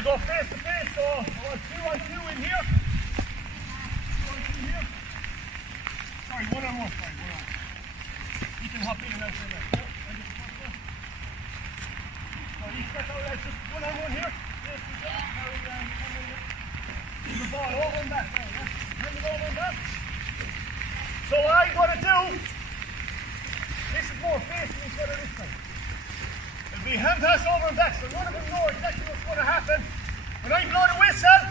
we'll go face to face, so I want 2 on 2 in here. 2 on 2 here. Sorry, 1 on 1, sorry, 1 on 1. You can hop in and out there. Yeah, I get the first one. So you step out, that's just 1 on 1 here. This is it. Carry down, come in there. Keep the ball over and back now, yeah? Hand it over and back. So what I'm going to do, this is more facing each other this time. It'll be hand pass over and back, so none of them know exactly what's going to happen. When I blow the whistle,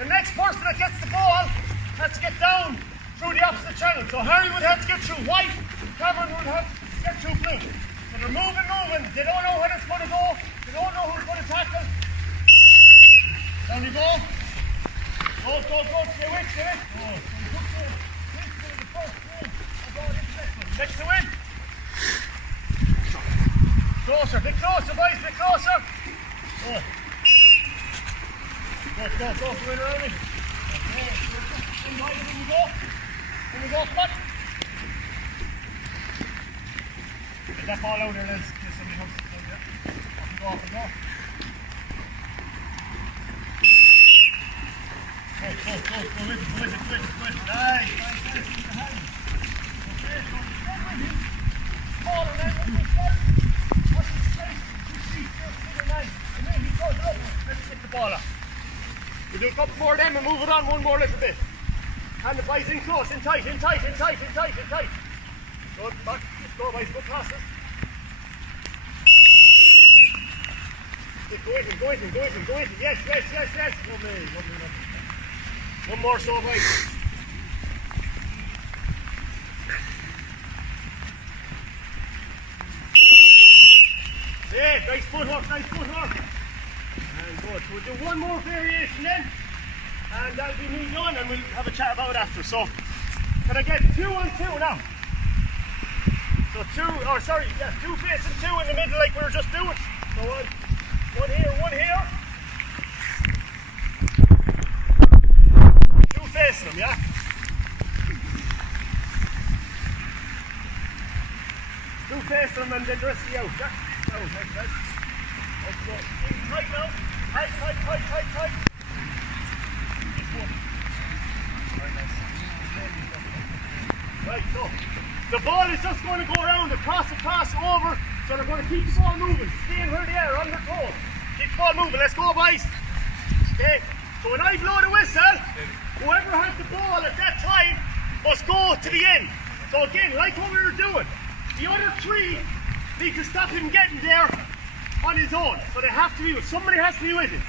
the next person that gets the ball has to get down through the opposite channel. So Harry would have to get through white, Cameron would have to get through blue. So they're moving, they don't know where it's going to go, they don't know who's going to tackle. Down you go. Go, stay with. Oh, the first one. Next to win. Closer, bit closer, boys, bit closer. Go, go in around me. In we go, cut. Get that ball out there, let's get somebody else to play there. Off and go. Go with it. Nice. Keep the hand. Okay, go with him. Ball around with the foot. Watch his face. His feet, nice. And then he goes over. Let's get the ball up. We'll do a couple more of them and move it on one more little bit. Hand the boys in close, in tight. Good, back. Just go, boys. Good passes. Go with him. Yes. Lovely. One more so, boys. Yeah, nice footwork. And good. So we'll do one more variation then. And that'll be me done, and we'll have a chat about it after. So, can I get 2 on 2 now? So 2 facing 2 in the middle like we were just doing. So one here. 2 facing them, yeah? Two facing them and then the rest of you out, yeah? Nice. Let's go. In tight now. Tight. Right, so the ball is just going to go around, across, over, so they're going to keep the ball moving, staying where they are, on their toes. Keep the ball moving, let's go, boys. Okay, so when I blow the whistle, whoever has the ball at that time must go to the end. So again, like what we were doing, the other 3 need to stop him getting there on his own. So they have to be, somebody has to be with him.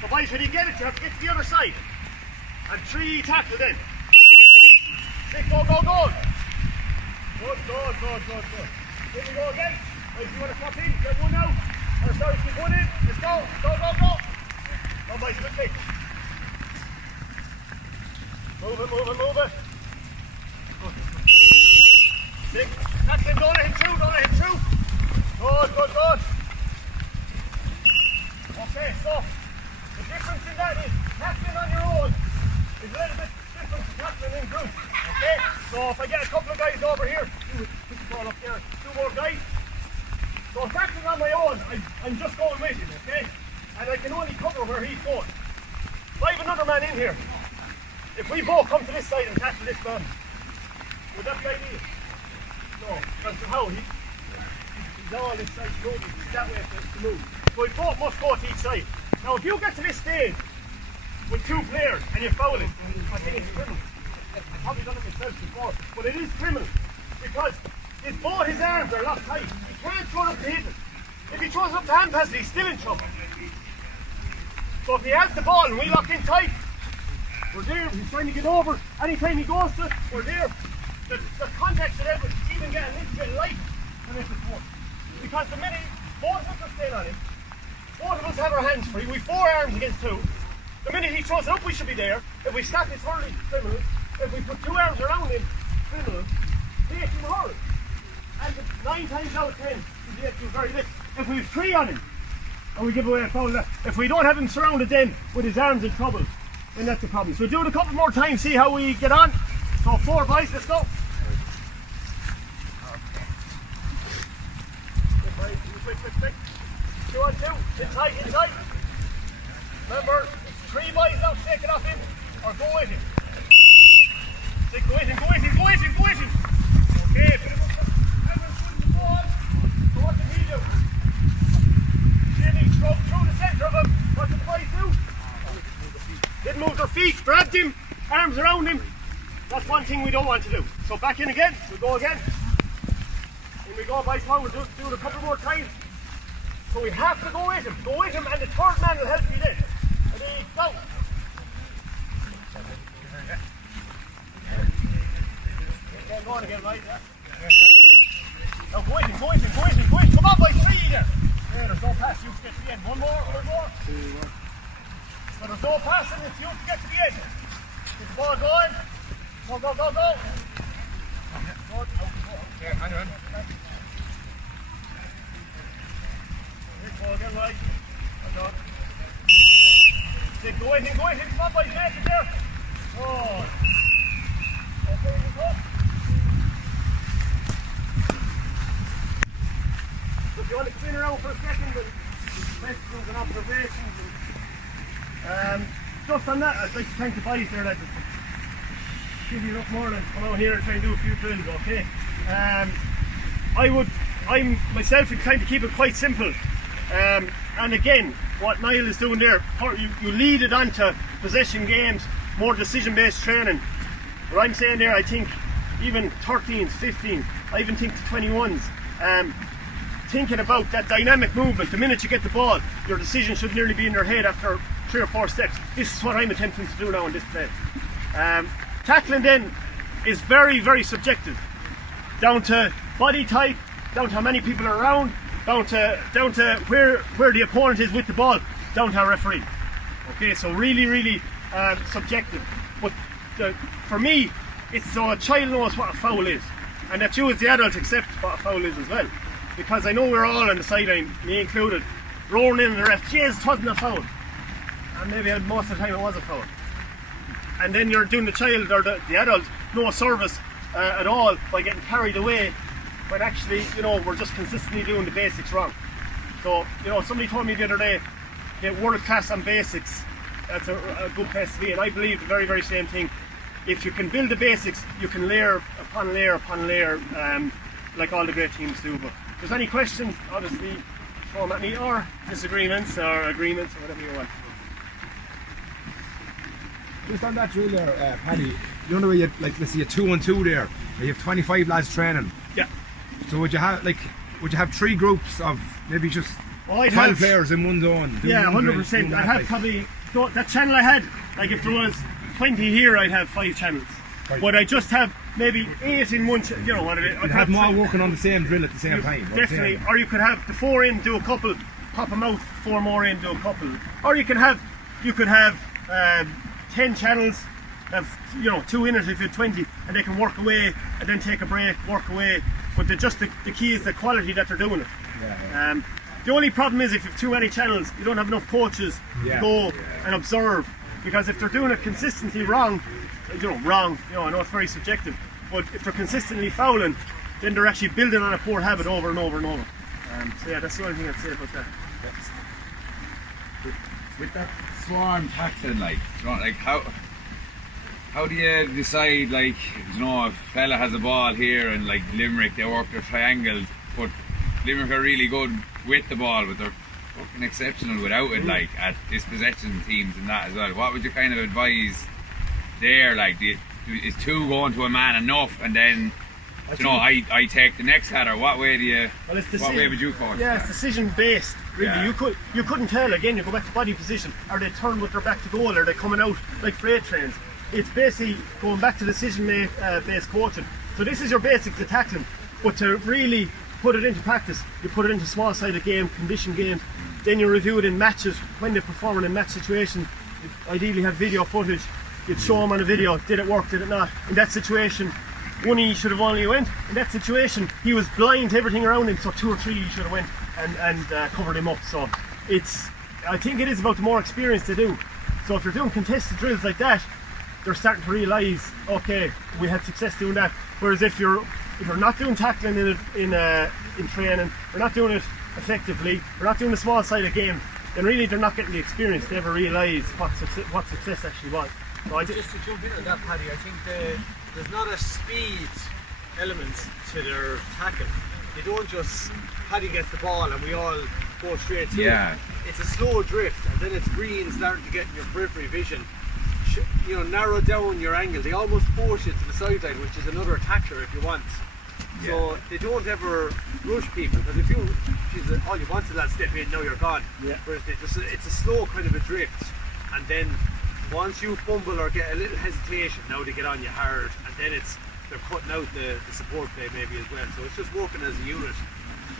So boys, when you get it, you have to get to the other side. And 3 tackle then. 6, go. Good. Here we go again. If you want to swap in, get 1 out. Or sorry, keep 1 in. Let's go. Go, boys, good kick. Move it. Good. 6. Tackle him, don't let him through. Good. Okay, so the difference in that is tackling on your own is a little bit different to tackling in group. Okay? So if I get a couple of guys over here, put the ball up there, 2 more guys. So tackling on my own, I'm just going with him, okay? And I can only cover where he's going. If I have another man in here, if we both come to this side and tackle this man, would that be ideal? No, that's how he's all this side, he's that way to move. So we both must go to each side. Now if you get to this stage with 2 players and you foul it, I think it's criminal. I've probably done it myself before, but it is criminal because if both his arms are locked tight, he can't throw it up to hit it. If he throws it up to hand pass, he's still in trouble. So if he has the ball and we lock in tight, we're there. He's trying to get over. Anytime he goes to it, we're there. The contact should even get a little bit light and it's a four. Because the minute both of us are staying on him, both of us have our hands free, we've 4 arms against 2. The minute he throws it up, we should be there. If we stop his hurling, criminal. If we put 2 arms around him, criminal. He can hurl. And 9 times out of 10, he's yet to do very little. If we have 3 on him, and we give away a foul, if we don't have him surrounded then with his arms in trouble, then that's the problem. So we'll do it a couple more times, see how we get on. So 4 boys, let's go. Quick. 2 on 2, in tight. Remember, it's 3 boys out, take it off him, or go with him. Go with him, go with him, go with him, go with him. Okay, but everyone's putting the ball. So what did he do? Jimmy struck through the centre of him. What did the boys do? Didn't move their feet, grabbed him, arms around him. That's one thing we don't want to do. So back in again, we'll go again. In we go, boys, we'll do it a couple more times. So we have to go with him, and the third man will help you then. Ready, go. Okay, go on again, right? Now go with him, go with him, go with him, go with him. Come on, boys, 3 there. Yeah, there's no pass, you have to get to the end. One more. So there's no passing, it's you have to get to the end. Get the ball going. Go. Yeah, hang on. Go again, right? Go with him. Come on, boys, make it there. Oh. Okay, you go. So if you want to spin around for a second with questions and observations and just on that, I'd like to thank the boys there that give you enough more than come out here and try and do a few drills, okay? I'm myself would kind of keep it quite simple. And again, what Niall is doing there, you lead it onto possession games, more decision-based training. What I'm saying there, I think even 13s, 15s, I even think to 21s, thinking about that dynamic movement. The minute you get the ball, your decision should nearly be in your head after 3 or 4 steps. This is what I'm attempting to do now in this play. Tackling then is very, very subjective, down to body type, down to how many people are around, down to where the opponent is with the ball, down to our referee. Okay, so really subjective. But for me, it's so a child knows what a foul is, and that you as the adult accept what a foul is as well. Because I know we're all on the sideline, me included, roaring in the ref, jeez, it wasn't a foul. And maybe most of the time it was a foul. And then you're doing the child or the adult no service at all by getting carried away, when actually, we're just consistently doing the basics wrong. So, somebody told me the other day, get world class on basics, that's a good place to be, and I believe the very, very same thing. If you can build the basics, you can layer upon layer upon layer, like all the great teams do. But if there's any questions, obviously throw them at me, or disagreements or agreements or whatever you want. Just on that drill there, Paddy, you know the way you, like, let's say a 2-on-2 there, where you have 25 lads training. Yeah. So would you have 3 groups of maybe just 12 players in one zone? Yeah, 100%. I'd have probably that channel I had. Like if there was 20 here, I'd have 5 channels. Right. But I just have maybe 8 in one. I'd have them all working on the same drill at the same time. Definitely. Or you could have the 4 in, do a couple, pop them out. 4 more in, do a couple. Or you could have 10 channels. Have 2 in it if you have 20, and they can work away and then take a break, work away. But the key is the quality that they're doing it. Yeah. The only problem is if you have too many channels, you don't have enough coaches to go and observe. Because if they're doing it consistently wrong, I know it's very subjective, but if they're consistently fouling, then they're actually building on a poor habit over and over and over. So yeah, that's the only thing I'd say about that. With that swarm tackling, how do you decide, if a fella has a ball here and like Limerick, they work their triangles, but Limerick are really good with the ball, but they're fucking exceptional without it, at dispossession teams and that as well. What would you kind of advise there? Is 2 going to a man enough, and then I take the next header? What way would you coach? Yeah, it's decision based. Really, yeah. You couldn't tell. Again, you go back to body position. Are they turned with their back to goal? Are they coming out like freight trains? It's basically going back to decision-based coaching. So this is your basics of tackling, but to really put it into practice, you put it into small-sided game, condition games. Then you review it in matches when they're performing in match situations. You ideally have video footage. You'd show them on a video. Did it work? Did it not? In that situation, 1 he should have only went. In that situation, he was blind to everything around him. So 2 or 3 he should have went and covered him up. So I think it is about the more experience they do. So if you're doing contested drills like that, they're starting to realise, okay, we had success doing that. Whereas if you're not doing tackling in training, we're not doing it effectively, we're not doing the small side of game, then really they're not getting the experience to ever realise what success actually was. So I Just to jump in on that, Paddy, I think there's not a speed element to their tackle. They don't just, Paddy gets the ball and we all go straight to it. It's a slow drift, and then it's green starting to get in your periphery vision. You know, narrow down your angle. They almost force you to the sideline, which is another tackler if you want. So they don't ever rush people, because if all you want is that step in, now you're gone. Whereas it's a slow kind of a drift, and then once you fumble or get a little hesitation, now they get on you hard, and then they're cutting out the support play maybe as well. So it's just working as a unit.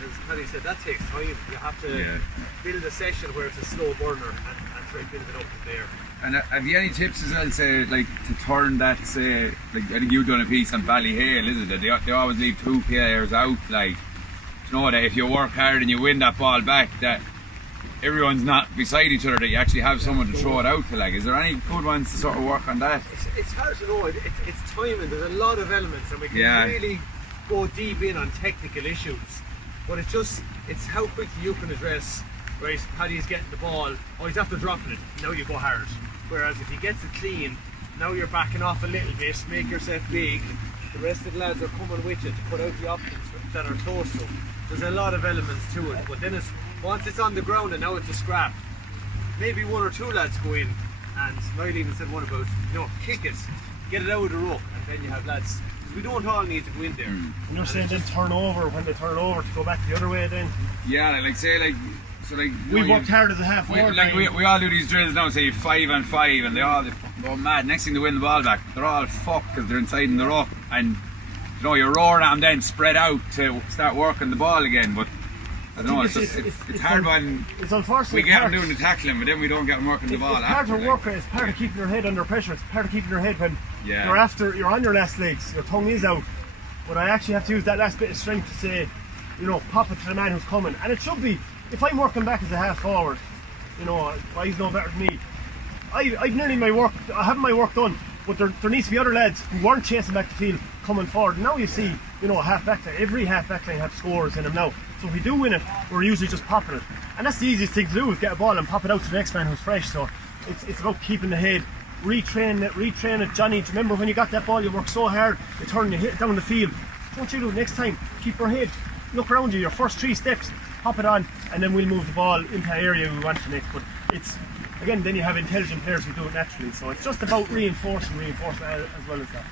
As Paddy said, that takes time. You have to build a session where it's a slow burner and try to build it up from there. And have you any tips as well, say, like to turn that, say, like I think you've done a piece on Ballyhale, is it? That they always leave 2 players out, like, you know, that if you work hard and you win that ball back, that everyone's not beside each other, that you actually have someone to throw it out to. Like, is there any good ones to sort of work on that? It's hard to know. It's timing. There's a lot of elements, and we can really go deep in on technical issues. But it's how quickly you can address, right, Paddy's getting the ball, oh, he's after dropping it, now you go hard. Whereas if he gets it clean, now you're backing off a little bit, make yourself big, the rest of the lads are coming with you to put out the options that are close to him. There's a lot of elements to it, but then once it's on the ground and now it's a scrap, maybe 1 or 2 lads go in, and Niall even said one about, you know, kick it, get it out of the ruck, and then you have lads. We don't all need to go in there. And you're saying then turn over, when they turn over, to go back the other way then? Yeah, like say, like, so like, we worked hard as a half forward. We all do these drills now, say 5 on 5, and they go mad. Next thing they win the ball back, they're all fucked because they're inside in the ruck, and you know, you're roaring at them then spread out to start working the ball again. But I don't know, it's hard when it's unfortunate. We get them doing the tackling, but then we don't get them working the ball. It's part of work. It's part of keeping your head under pressure. It's part of keeping your head when you're on your last legs. Your tongue is out. But I actually have to use that last bit of strength to say, you know, pop it to the man who's coming. And it should be, if I'm working back as a half forward, you know, he's no better than me. I've nearly I have my work done, but there needs to be other lads who weren't chasing back the field coming forward. And now you see, you know, a half back line, every half back line have scores in them now. So if we do win it, we're usually just popping it. And that's the easiest thing to do, is get a ball and pop it out to the next man who's fresh. So it's about keeping the head, retrain it. Johnny, do you remember when you got that ball, you worked so hard, you turn, you hit it down the field. Don't you do it next time? Keep your head, look around you, your first 3 steps, pop it on, and then we'll move the ball into the area we want to next. But it's, again, then you have intelligent players who do it naturally. So it's just about reinforcing as well as that.